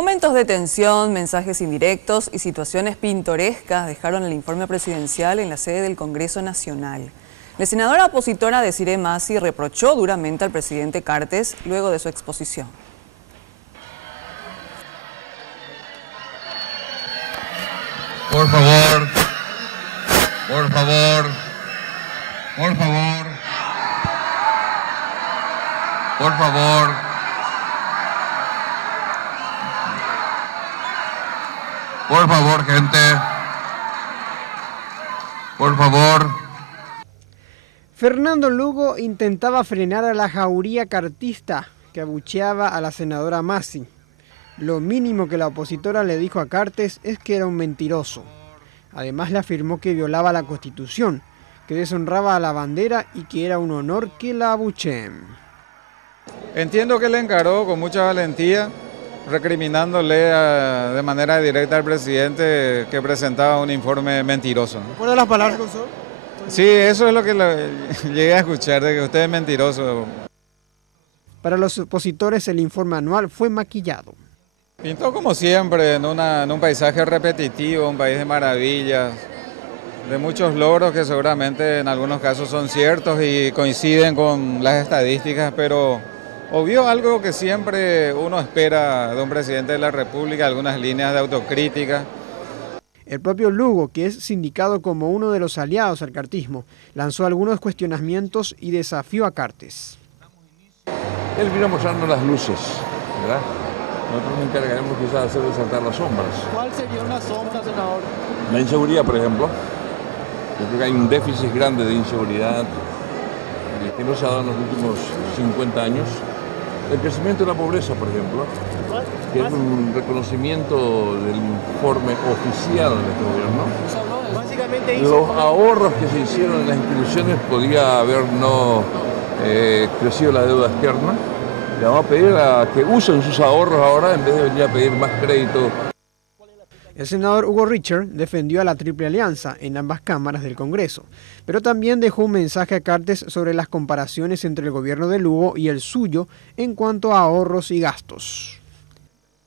Momentos de tensión, mensajes indirectos y situaciones pintorescas dejaron el informe presidencial en la sede del Congreso Nacional. La senadora opositora Desirée Massi reprochó duramente al presidente Cartes luego de su exposición. Por favor, por favor, por favor, por favor. Por favor, gente. Por favor. Fernando Lugo intentaba frenar a la jauría cartista que abucheaba a la senadora Massi. Lo mínimo que la opositora le dijo a Cartes es que era un mentiroso. Además le afirmó que violaba la Constitución, que deshonraba a la bandera y que era un honor que la abucheen. Entiendo que le encaró con mucha valentía, recriminándole de manera directa al presidente que presentaba un informe mentiroso. ¿Recuerda las palabras que usó? Sí, eso es lo que llegué a escuchar, de que usted es mentiroso. Para los opositores el informe anual fue maquillado. Pintó como siempre en un paisaje repetitivo, un país de maravillas, de muchos logros que seguramente en algunos casos son ciertos y coinciden con las estadísticas, pero obvio algo que siempre uno espera de un presidente de la República, algunas líneas de autocrítica. El propio Lugo, que es sindicado como uno de los aliados al cartismo, lanzó algunos cuestionamientos y desafió a Cartes. Él vino mostrando las luces, ¿verdad? Nosotros nos encargaremos quizás de hacer resaltar las sombras. ¿Cuál sería una sombra, senador? La inseguridad, por ejemplo. Yo creo que hay un déficit grande de inseguridad que no se ha dado en los últimos 50 años. El crecimiento de la pobreza, por ejemplo, que es un reconocimiento del informe oficial de este gobierno. Básicamente Los ahorros que se hicieron en las instituciones podía haber no crecido la deuda externa. Le vamos a pedir a que usen sus ahorros ahora en vez de venir a pedir más crédito. El senador Hugo Richard defendió a la Triple Alianza en ambas cámaras del Congreso, pero también dejó un mensaje a Cartes sobre las comparaciones entre el gobierno de Lugo y el suyo en cuanto a ahorros y gastos.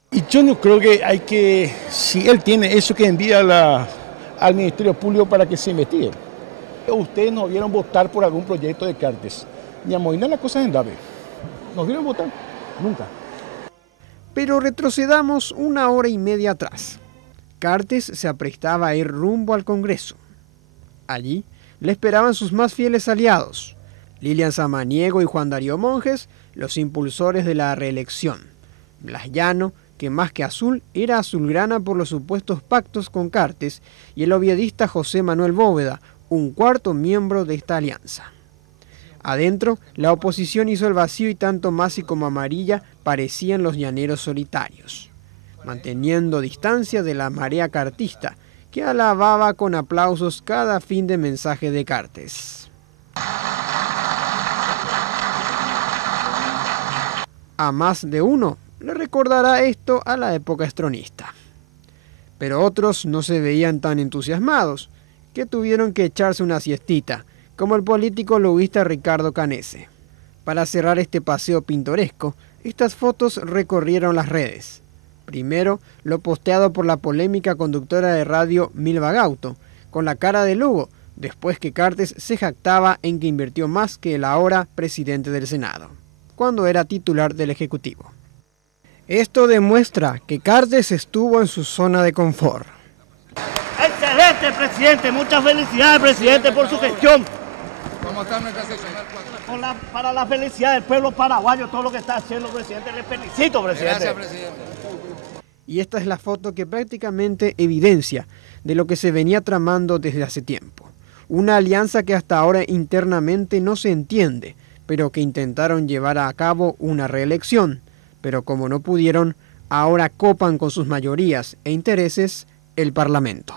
Y yo no creo que hay que, si él tiene eso, que envía al Ministerio Público para que se investigue. Ustedes no vieron votar por algún proyecto de Cartes. Ni a Moina la cosa es en Dave. ¿Nos vieron votar? Nunca. Pero retrocedamos una hora y media atrás. Cartes se aprestaba a ir rumbo al Congreso. Allí le esperaban sus más fieles aliados, Lilian Samaniego y Juan Darío Monjes, los impulsores de la reelección. Blas Llano, que más que azul era azulgrana por los supuestos pactos con Cartes, y el oviedista José Manuel Bóveda, un cuarto miembro de esta alianza. Adentro, la oposición hizo el vacío y tanto Massi como Amarilla parecían los llaneros solitarios, manteniendo distancia de la marea cartista, que alababa con aplausos cada fin de mensaje de Cartes. A más de uno le recordará esto a la época estronista. Pero otros no se veían tan entusiasmados, que tuvieron que echarse una siestita, como el político luguista Ricardo Canese. Para cerrar este paseo pintoresco, estas fotos recorrieron las redes. Primero, lo posteado por la polémica conductora de radio Milva Gauto, con la cara de Lugo, después que Cartes se jactaba en que invirtió más que el ahora presidente del Senado, cuando era titular del Ejecutivo. Esto demuestra que Cartes estuvo en su zona de confort. ¡Excelente, presidente! Muchas felicidades, presidente, por su gestión. ¿Cómo está nuestra sesión? Para la felicidad del pueblo paraguayo, todo lo que está haciendo, presidente. Le felicito, presidente. Gracias, presidente. Y esta es la foto que prácticamente evidencia de lo que se venía tramando desde hace tiempo. Una alianza que hasta ahora internamente no se entiende, pero que intentaron llevar a cabo una reelección. Pero como no pudieron, ahora copan con sus mayorías e intereses el Parlamento.